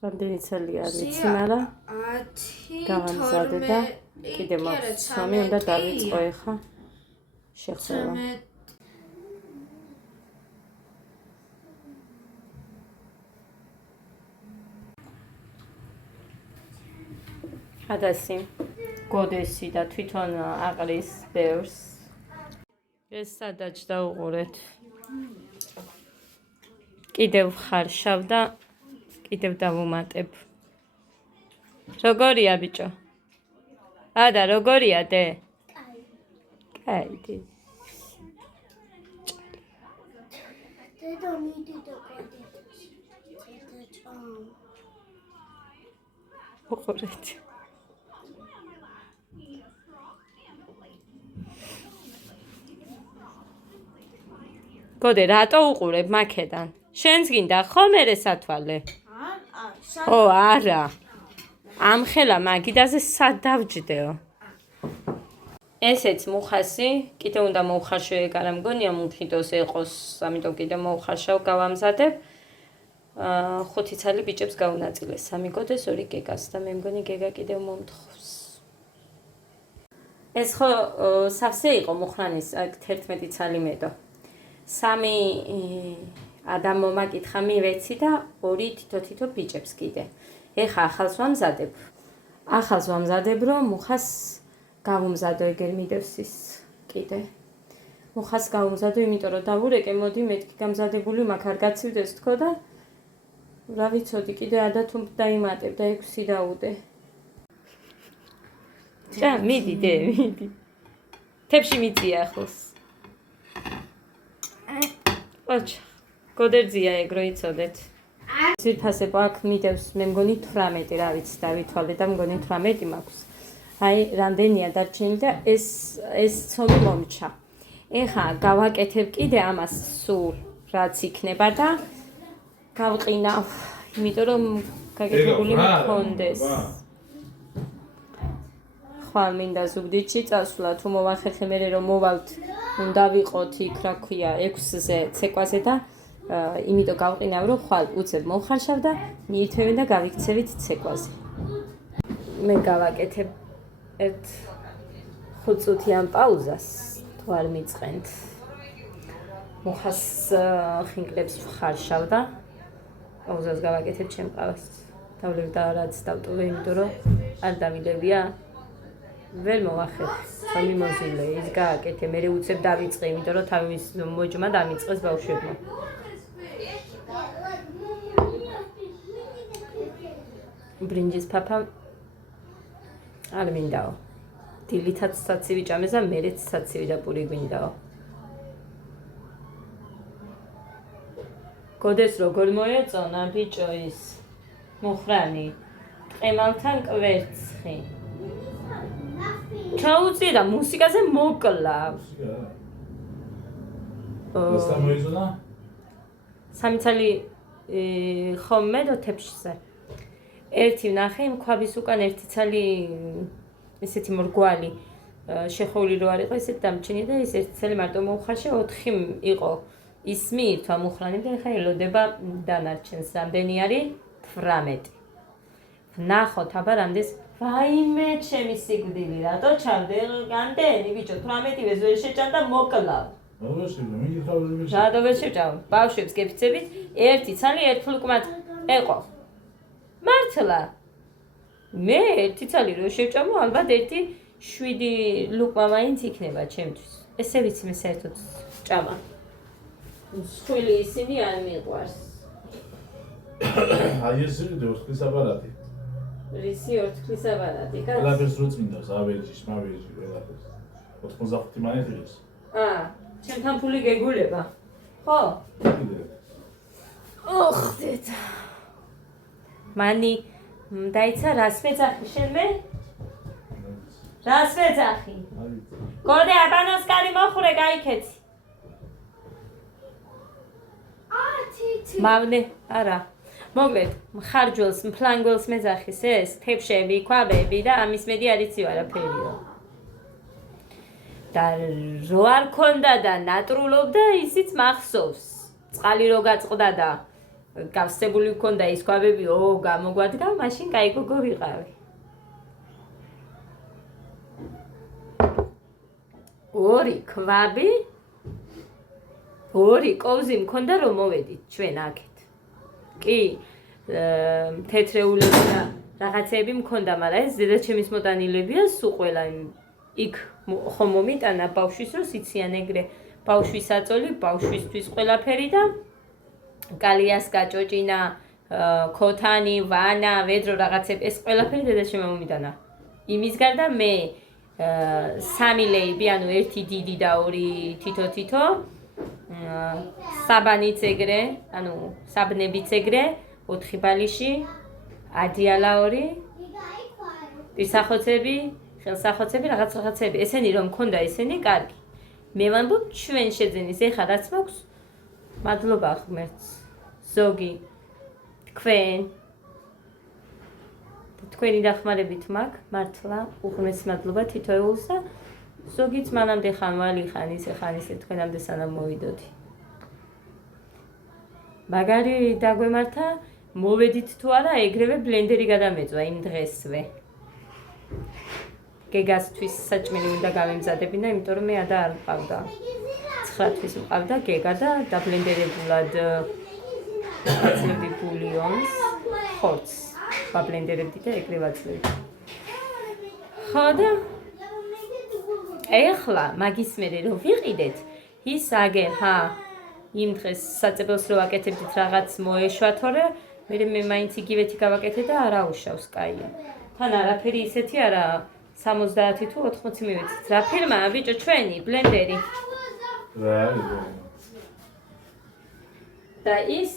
რამდენი წელი არის იცი, მაგრამ 10 გავამზადე და კიდევ მაქვს 3 უნდა დავიწყო ეხა შეხვედრა. Adasi, Godesi და თვითონ აყრის ბევრს. ეს სადაც დავუყურეთ. კიდევ ხარშავ და კიდევ დავუმატებ. როგორია ბიჭო? ადა როგორია დე? კაი. დედო მიდი და ყოდი. უყურეთ. გოდე რატო უყურებ მაქედან? შენს გინდა ხო მერე სათვალე? ო არა. ამხელა მაგიდაზე სად დავჯდეო? ესეც მუხასი, კიდე უნდა მოვხარშო ეგარა მგონია მუხიტოს ეყოს, ამიტომ კიდე მოვხარშავ გავამზადებ. 5 ცალი ბიჭებს გაუნაწილე, 3 გოდეს, 2 გეგას და მე მგონი გეგა კიდევ მომთხოვს. ეს ხო სავსე იყო მუხრანის 11 ცალი მედო. 3 ადამ მომაკითხა მივეცი და 2 თითო ბიჭებს კიდე. ეხა ახალს ვამზადებ, რომ მუხას გავუმზადო ეგერ მიდევს ის კიდე. მუხას გავუმზადო, იმიტომ რომ დავურეკე, მოდი მეთქი გამზადებული მაგ არ გაცივდეს თქო და რა ვიცოდი, კიდე ადათუმ დაიმატებ და 6 დაუდე. ჩა, მიდი. თებში მიწია ახლოს. ოჩ, გოდერძია ეგრო იცოდეთ. ძირფასებ აქ მიდევს, მე მგონი 18, რა ვიცი, დავითვალე და მგონი 18 მაქვს. აი, რამდენია დარჩენილი და ეს ცომი მომჩა. ეხა გავაკეთებ კიდე ამას სულ რაც იქნება და გავყინავ, იმიტომ რომ გაკეთებული მქონდეს. ხვალ მინდა ზუგდიდში წასვლა, თუ მოვახერხე მერე რომ მოვალთ, უნდა ვიყოთ იქ, რა ქვია, 6-ზე ცეკვაზე და იმიტომ გავყინავ, რომ ხვალ უცებ მოვხარშავ და მიირთმევენ და გავიქცევით ცეკვაზე. მე გავაკეთებ ერთ 5 წუთიან პაუზას, თუ არ მიწყენთ. მუხას ხინკლებს ვხარშავ და პაუზას გავაკეთებ ჩემ ყავას. დავლევ და რაც დავტოვე, იმიტომ რომ არ დავილებია. ვერ მოვახერხე, სამი მოზილე, ის გააკეთე, მე უცებ დავიწყე, იმიტომ რომ თავის მოჯმა დამიწყეს ბავშვებმა. ბრინჯის ფაფა არ მინდაო. დილითაც საცივი ჭამეს და მერეც საცივი და პური გვინდაო. გოდეს როგორ მოეწონა ბიჭო ის მუხრანი, ტყემალთან კვერცხი. ჩაუწია და მუსიკაზე მოკლავ. ეს გამოიწონა? 3 ცალი ხომე და თებშზე. ერთი ვნახე იმ ქვაბის უკან ერთი ცალი ესეთი მორგვალი შეხოვლი რო არ იყო, ესეთი დამჩენი და ეს ერთი ცალი მარტო მოვხარშე, 4 იყო ის მიირთვა მუხრანი და ეხა ელოდება დანარჩენს. რამდენი არის? 18. ვნახოთ აბა რამდენს. ვაიმე ჩემი სიკვდილი, რატო ჩავდე განდენი ბიჭო, 18-ვე ვერ შეჭამ და მოკლავ. რატო ვერ შეჭამ? ბავშვებს გეფიცებით, ერთი ცალი ერთ ლუკმად ეყო. მართლა. მე ერთი ცალი რო შევჭამო, ალბათ ერთი 7 ლუკმა მაინც იქნება ჩემთვის. ესე ვიცი მე საერთოდ ჭამა. სხვილი ისინი არ მიყვარს. აი ეს იგი 4 აპარატი. რისი 4 აპარატი? ყველაფერს რო წმინდავს, ავეჯი, შმავეჯი, ყველაფერს. 85 მანეთი ის. ჩემთან ფული გეგულება. ხო? ოხ, დედა. მანი დაიცა რას მეძახი შენ მე? რას მეძახი? გორდე აბანოს კარი მოხურე გაიქეცი. მავნე, არა. მოგლეთ, მხარჯველს, მფლანგველს მეძახის ეს, თებშები, ქვაბები და ამის მედი არ იცი არაფერიო. და რო არ ქონდა და ნატრულობდა, ისიც მახსოვს. წყალი რო გაწყდა და გავსებული მქონდა ის ქვაბები, გამოგვადგა, მაშინ კაი გოგო ვიყავი. ორი ქვაბი, ორი კოვზი მქონდა რომ მოვედით ჩვენ აქეთ. კი, თეთრეულები და რაღაცები მქონდა, მაგრამ ეს დედაჩემის მოტანილებია სულ ყველა იქ ხომ მომიტანა ბავშვის რომ სიციან ეგრე ბავშვის აწოლი, ბავშვისთვის ყველაფერი და კალიას გაჭოჭინა, ქოთანი, ვანა, ვედრო რაღაცები ეს ყველაფერი დედაჩემმა მომიტანა. იმის გარდა მე 3 ლეიბი, ანუ 1 დიდი და 2 თითო, საბანიც ეგრე, ანუ საბნებიც ეგრე, 4 ბალიში, ადიალა 2, პირსახოცები, ხელსახოცები, რაღაცები. ესენი რომ მქონდა, ესენი კარგი. მე ვამბობ, ჩვენ შეძენის, ეხლა რაც მაქვს, მადლობა ღმერთს, ზოგი, თქვენ, თქვენი დახმარებით მაგ, მართლა, უღრმესი მადლობა თითოეულს და ზოგიც მანამდე ხანვალი ხან ისე თქვენამდე სანამ მოვიდოდი. მაგარი დაგვემართა, მოვედით თუ არა, ეგრევე ბლენდერი გადამეწვა იმ დღესვე. გეგასთვის საჭმელი უნდა გამემზადებინა, იმიტომ რომ მე ადა არ მყავდა. 9 თვის მყავდა გეგა და დაბლენდერებულად ვაცლებდი ბულიონს, ხორცს. ვაბლენდერებდი და ეგრე ვაცლებდი. ხო და ეხლა მაგის მერე რომ ვიყიდეთ, ის აგერ, იმ დღეს საწებელს რო ვაკეთებდით რაღაც მოეშვა თორე, მე მაინც იგივეთი გავაკეთე და არა უშავს კაია. თან არაფერი ისეთი არა 70 თუ 80 მივეცით. რა ფირმაა ბიჭო ჩვენი ბლენდერი? და ის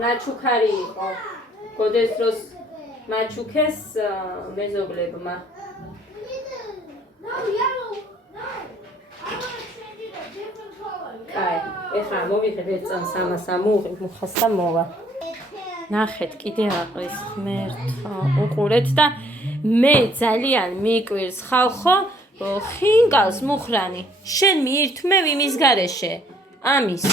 ნაჩუქარი იყო. გოდეს დროს მაჩუქეს მეზობლებმა. კაი, ეხლა მოვიღეთ წამს ამას ამოუღებ მუხას და მოვა. ნახეთ, კიდე აყრის ღმერთო, უყურეთ და მე ძალიან მიკვირს ხალხო, ხინკალს მუხრანი. შენ მიირთმევ იმის გარეშე. ამის.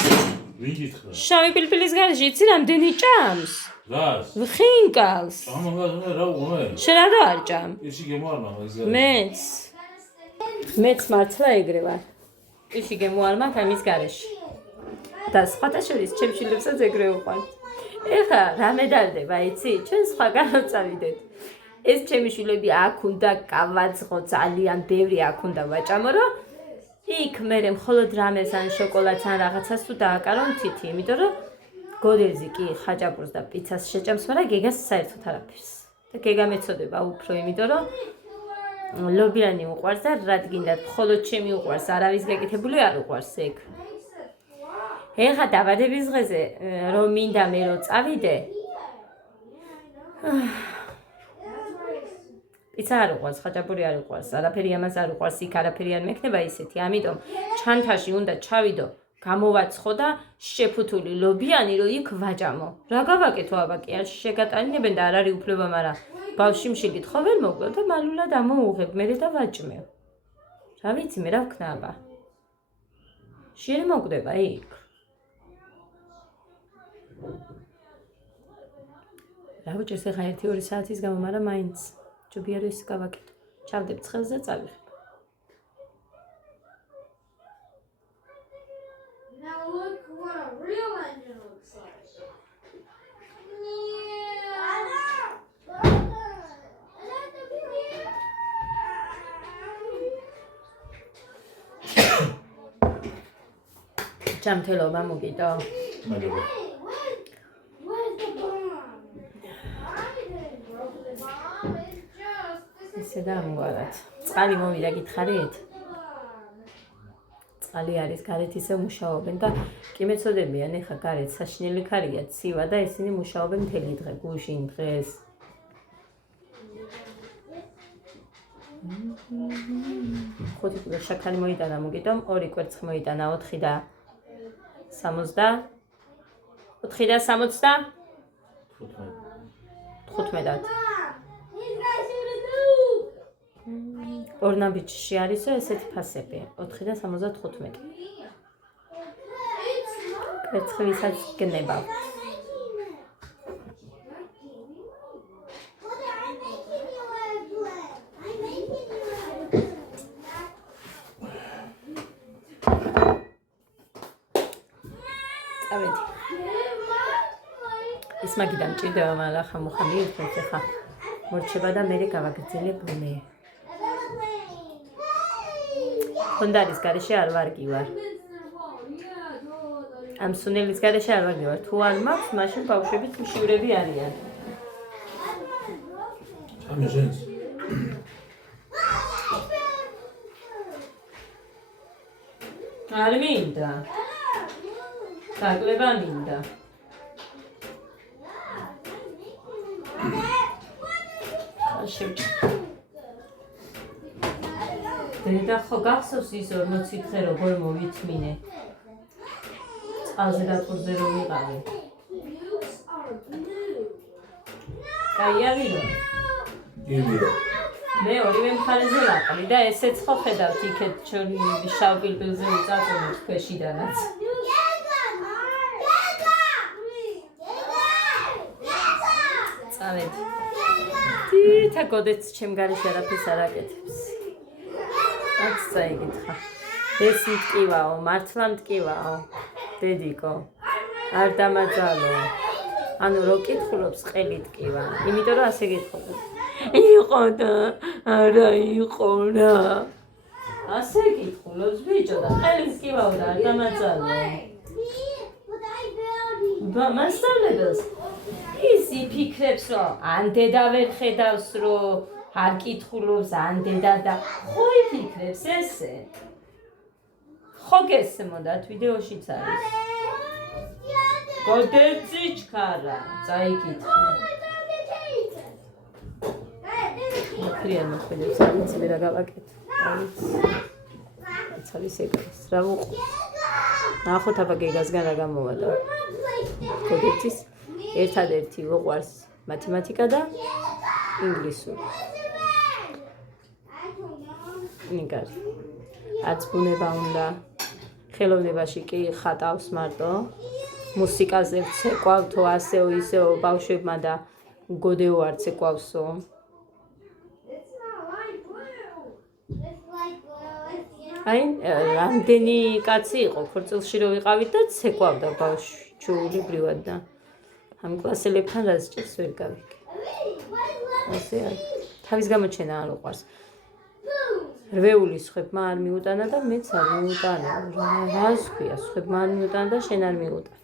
ვიგითხრა. შავი პილპილის გარეშე იცი რამდენი ჭამს? რას? ხინკალს. ამაგაზე რა უღმე? შენ რა არ ჭამ? ისი გემოარმა ეს. მეც მართლა ეგრე ვარ. ისი გემოარმა ამის გარეშე. და სხვათა შორის ჩემშილებსაც ეგრე უყვართ. ეხლა რა მედარდება, იცი? ჩვენ სხვაგან წავიდეთ. ეს ჩემი შვილები აქ უნდა გავაძღო, ძალიან ბევრი აქ უნდა ვაჭამო, რომ იქ მე მხოლოდ რამეს ან შოკოლადს ან რაღაცას თუ დააკარონ თითი, იმიტომ რომ გოდერძი კი ხაჭაპურს და პიცას შეჭამს, მაგრამ გეგას საერთოდ არაფერს. და გეგა მეწოდება უფრო, იმიტომ რომ ლობიანი უყვარს და რადგინდათ მხოლოდ ჩემი უყვარს, არავის გეკეთებული არ უყვარს ეგ. ეხლა დაბადების დღეზე რომ მინდა მე რომ წავიდე. პიცა არ უყვარს, ხაჭაპური არ უყვარს, არაფერი ამას არ უყვარს, იქ არაფერი არ მექნება ისეთი, ამიტომ ჩანთაში უნდა ჩავიდო, გამოვაცხო და შეფუთული ლობიანი რომ იქ ვაჭამო. რა გავაკეთო აბა კი არ შეგატანინებენ და არ არის უფლება, მაგრამ ბავშვი მშილით ხო ვერ მოკლო და მალულად ამოუღებ მე და ვაჭმევ. რა ვიცი მე რა ვქნა აბა. შენ მოკვდება იქ. რა ვუჭერს ახლა 1-2 საათის გამო, მაგრამ მაინც ჯობია რომ ის გავაკეთო. ჩავდებ ცხელს და წავიღებ. Now look what a real engine looks like. ჯამთელობა მოგიდო. მაგები. Where's the bomb? I didn't broke the bomb. It's just ესე დამგვარად. წყალი მოვიდა გითხარით? წყალი არის გარეთ ისე მუშაობენ და კი მეწოდებიან ეხა გარეთ საშინელი ქარია, ცივა და ისინი მუშაობენ მთელი დღე, გუშინ დღეს. ხუთი კილო შაქარი მოიტანა მოგიდო, 2 კვერცხი მოიტანა 4 და 60. 4 და 60. 15-ად. ორნაბიჯში არისო ესეთი ფასები, 4 და 75. კვერცხლისაც გნებავთ. წავედი. ის მაგიდან მჭირდება, მაგრამ ახლა მოხამი იქნებ ხა. მორჩება და მე გავაგრძელებ მე. ხონდარის გარეშე არ ვარგივარ. ამ სუნელის გარეშე არ ვარგივარ. თუ არ მაქვს, მაშინ ბავშვები მშივრები არიან. ამე ჟენს. არ მინდა. გაკლება მინდა. დედა ხო გახსოვს ის 40 დღე როგორ მოვითმინე? წყალზე დაწურზე რომ ვიყავი. კაიავირო. ივირო. მე ორივე მხარეზე ვაყრი და ესეც ხო ხედავთ იქეთ ჩვენი შავ პილპილზე უწაწუნოთ ქვეშიდანაც. წავედი. თითა გოდეც ჩემ გარეშე არაფერს არ აკეთებს. რაც წაიგითხა. ეს მტკივაო, მართლა მტკივაო. დედიკო. არ დამაძალო. ანუ რო კითხულობს ყელი ტკივა. იმიტომ რომ ასე გითხულობ. იყო და არა იყო რა. ასე გითხულობს ბიჭო და ყელი ტკივაო და არ დამაძალო. მასწავლებელს ის იფიქრებს რომ ან დედა ვერ ხედავს რომ არ კითხულობს ან დედა და ხო იფიქრებს ესე ხო გესმოდათ ვიდეოშიც არის გოდეცი ჩქარა წაიკითხე მოხრიან მოხდებს არც მე რა გავაკეთე არც არის ეგრეს რა მოყვა ნახოთ აბა გეგასგან რა გამოვადა გოდეცის ერთადერთი უყვარს მათემატიკა და ინგლისური. ნიგარი. არც ბუნება უნდა. ხელოვნებაში კი ხატავს მარტო. მუსიკაზე ვცეკვავთო ასეო ისეო ბავშვებმა და გოდეო არც ეკვავსო. აი, რამდენი კაცი იყო ქორწილში რო ვიყავით და ცეკვავდა ბავშვი ჩუულებრივად და ამ კლასელებთან რაც ჭირს ვერ გავიგე. ასე არის. თავის გამოჩენა არ უყვარს. რვეული სხვებმა არ მიუტანა და მეც არ მიუტანა. რა ზღვია, სხვებმა არ მიუტანა და შენ არ მიუტანა.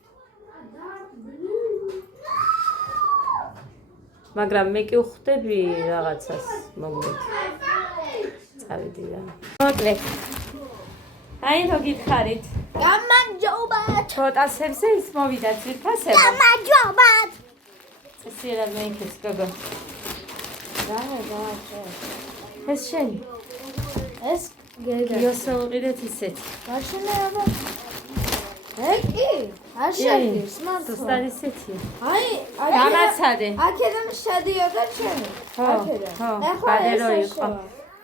მაგრამ მე კი ვხვდები რაღაცას მოგმეთ. წავედი რა. მოკლედ. აი რო გითხარით. გამარჯობათ. ფოტოსებზე ის მოვიდა ძირფასება. გამარჯობათ. წესიერად მეიქებს გოგო. ეს შენი. ეს გეგა. იოსო უყიდეთ ისეთი. გაშენება. ეკი, არ შედის მართლა. ზუსტად ისეთია. აი, გამაცადე. აქედან შედიოდა ჩემი. აქედან. ბადე რო იყო.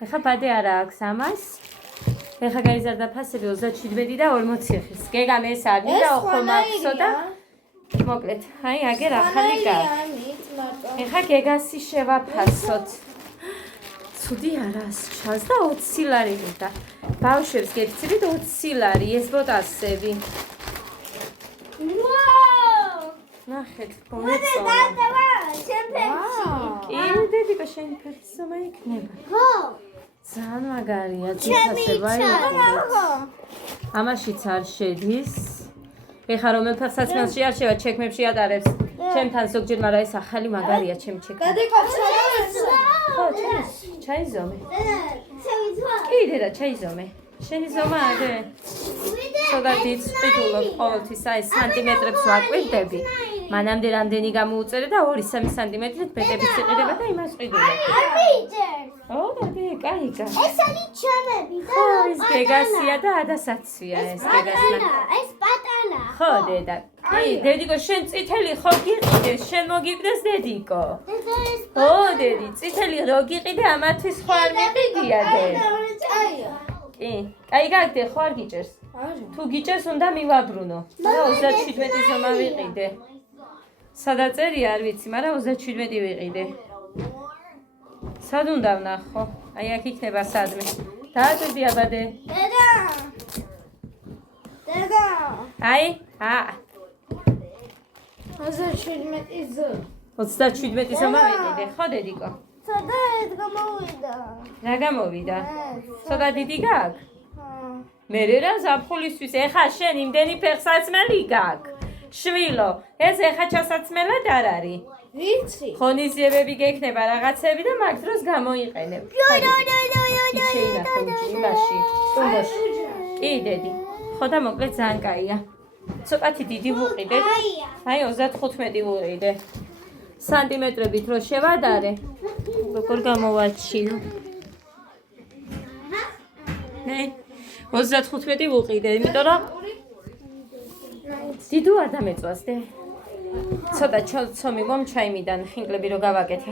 ეხა ბადე არა აქვს ამას. ეხა გაიზარდა ფასები 37 და 40 ხის. გეგამ ეს არ მინდა ოხო მაქსო და მოკლედ. აი აგერ ახალი გაქვს. ეხა გეგასი შევაფასოთ. ცუდი არას ჩანს და 20 ლარი მინდა. ბავშვებს გექცევით 20 ლარი ეს ბოტასები. ვაუ! ნახეთ, მომეწონა. კი, დედიკო შენი ფერცომა იქნება. ხო. ძალიან მაგარია, ძირფასება იყო. ამაშიც არ შედის. ეხა რომელ ფასაცმელში არ შევა, ჩექმებში ატარებს. ჩემთან ზოგჯერ, მაგრამ ეს ახალი მაგარია, ჩემი ჩექმი. დედიკო ჩაიძო. ხო, ჩაიზომე. კი, დედა, ჩაიზომე. შენი ზომა არე? ზოგადად იწვიდულობ ყოველთვის აი სანტიმეტრებს ვაკვირდები. მანამდე რამდენი გამოუწერე და 2-3 სანტიმეტრით ბეტებიც იყიდება და იმას ყიდულობ. ო, კაიკა. ეს არის ჩემები და ეს გეგასია და ადასაცვია ეს გეგასნა. ეს პატარა. ხო, დედა. კი, დედიკო, შენ წითელი ხო გიყიდეს, შენ მოგიყდეს დედიკო. ო, დედი, წითელი რო გიყიდე, ამათვის ხო არ მიყიდია დე. აია. კი. აი, გაგდე, ხო არ გიჭერს? არა. თუ გიჭეს უნდა მივაბრუნო. არა 37 ზომა ვიყიდე. სადაც წერია არ ვიცი, მაგრამ 37 ვიყიდე. სად უნდა ვნახო? აი აქ იქნება სადმე. დააჭირდი აბადე. დედა. აი, 37 ზო. 37 ზომა ვიყიდე. ხო დედიკო? სადა ეს გამოვიდა. რა გამოვიდა? ცოტა დიდი გაქვს? მე რა ზაფხულისთვის ეხა შენ იმდენი ფეხსაცმელი გაქვს. შვილო, ეს ეხა ჩასაცმელად არ არის. ვიცი. ღონისძიებები გექნება რაღაცები და მაგ დროს გამოიყენებ. იქ შეინახე იმაში, ტუმბოში. კი დედი. ხო და მოკლედ ძალიან კაია. ცოტათი დიდი ვუყიდე. აი 35 ვუყიდე. სანტიმეტრებით რო შევადარე. როგორ გამოვაჩინო? ნე 35 ვუყიდე, იმიტომ რომ დიდო არ დამეწვას დე. ცოტა ცომი მომჩაიმიდან ხინკლები რო გავაკეთე.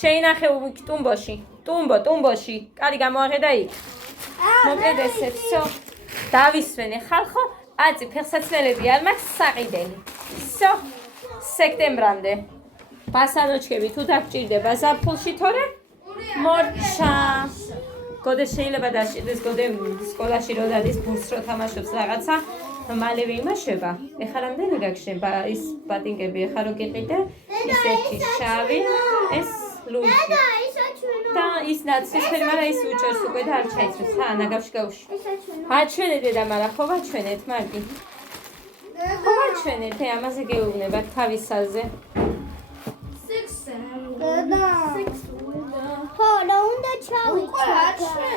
შეინახე იქ ტუმბოში. ტუმბოში. კარი გამოახედა იქ. მოკლედ ესე, всё. დავისვენე ხალხო, აწი ფეხსაცმელები არ მაქვს საყიდელი. всё. სექტემბრამდე. ბასანოჩკები თუ დაგჭირდება ზაფხულში თორე მორჩა. გოდე შეიძლება დასჭირდეს გოდე სკოლაში რო დადის ბურს რო თამაშობს რაღაცა მალევე იმაშება. ეხლა რამდენი გაგშება ის ბატინკები ეხლა რო გიყიდე ის ერთი შავი ეს ლუიჯი და ის ნაცრისფერი მაგრამ ის უჭერს უკვე და არ ჩაიცროს. ნაგავში გავუშვი. აჩვენეთ და მაგრამ ხო ვაჩვენეთ მარგი. ხო ვაჩვენეთ ამაზე გეუბნებათ თავისაზე. ხო, რა უნდა ჩავიცვა?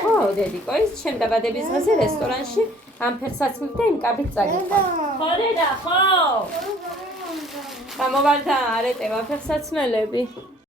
ხო, დედიკო, ის ჩემ დაბადების დღეზე რესტორანში ამ ფეხსაცმლით და იმ კაბით წაგიყვა. ხო, დედა, ხო. გამოვარ და არ ეტევა ფეხსაცმელები.